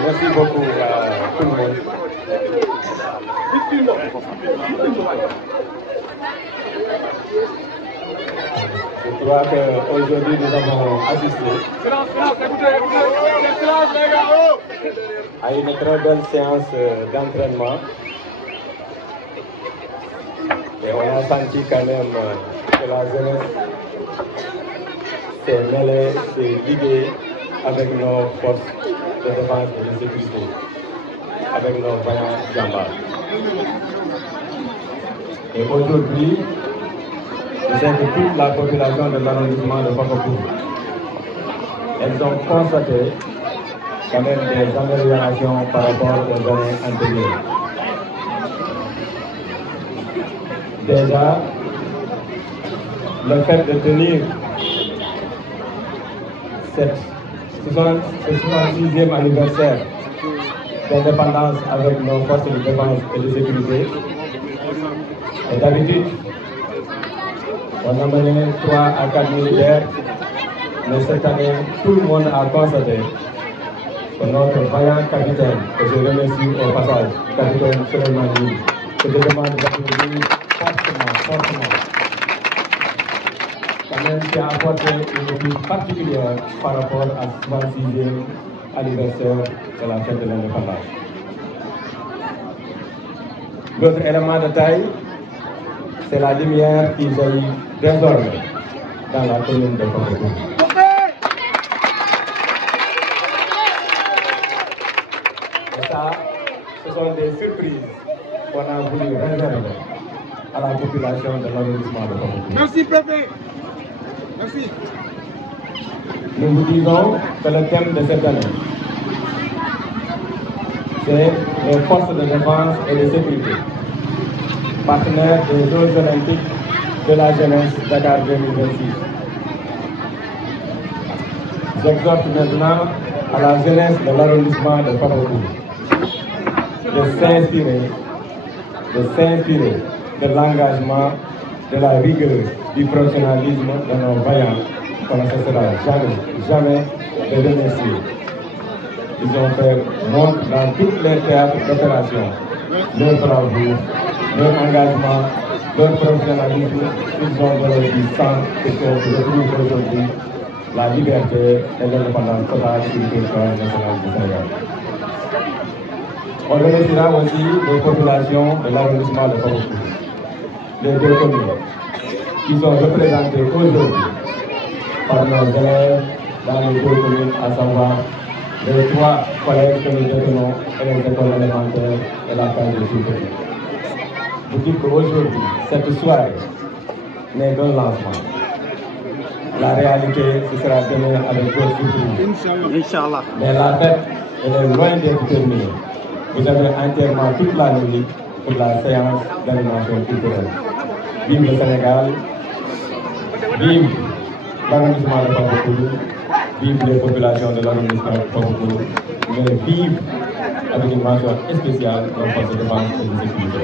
Merci beaucoup à tout le monde. Je crois qu'aujourd'hui nous avons assisté à une très belle séance d'entraînement. Et on a senti quand même que la jeunesse s'est mêlée, s'est liguée avec nos forces de défense et de sécurité, avec nos vaillants jambars. Et aujourd'hui, je sais que toute la population de l'arrondissement de Papakou, elles ont constaté quand même des améliorations par rapport aux années antérieures. Déjà, le fait de tenir ce 66e anniversaire d'indépendance avec nos forces de défense et de sécurité. Et d'habitude, on a mené 3 à 4 militaires, mais cette année, tout le monde a constaté que notre vaillant capitaine, que je remercie au passage, capitaine Souleymane Ly, que je demande d'applaudir fortement. Quand même, qui a apporté une étude particulière par rapport à ce 66e anniversaire de la fête de l'indépendance. L'autre élément de taille, c'est la lumière qui jaillit désormais dans la commune de Papakou. Et ça, ce sont des surprises qu'on a voulu réserver à la population de l'arrondissement de Papakou. Merci, Pépé. Merci. Nous vous disons que le thème de cette année, c'est les forces de défense et de sécurité, partenaires des Jeux olympiques de la jeunesse Dakar 2026. J'exhorte maintenant à la jeunesse de l'arrondissement de Papakou de s'inspirer de l'engagement, de la rigueur, du professionnalisme de nos vaillants, qu'on ne cessera jamais de remercier. Ils ont fait montre dans tous les théâtres d'opération leur bravoure, leur engagement, leur professionnalisme. Ils ont donné du sang et qu'on se retrouve aujourd'hui la liberté et l'indépendance totale sur le territoire national du Sénégal. On remerciera aussi les populations de l'arrondissement de Papakou, les deux communes, qui sont représentées aujourd'hui par nos élèves dans les deux communes, à savoir les 3 collèges que nous détenons et les écoles élémentaires et la case de sécurité. Vous dites qu'aujourd'hui, cette soirée n'est qu'un lancement. La réalité, ce sera demain avec d'autres surprises. Inch'Allah. Mais la fête, elle est loin d'être terminée. Vous avez entièrement toute la nuit pour la séance d'animation culturelle. Vive le Sénégal, vive l'arrondissement de Papakou, vive les populations de l'arrondissement de Papakou, mais vive avec une mention spéciale aux forces de défense et de sécurité.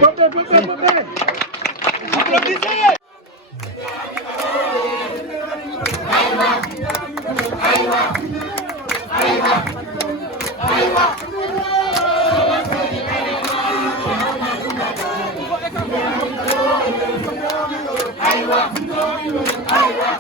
Aywa!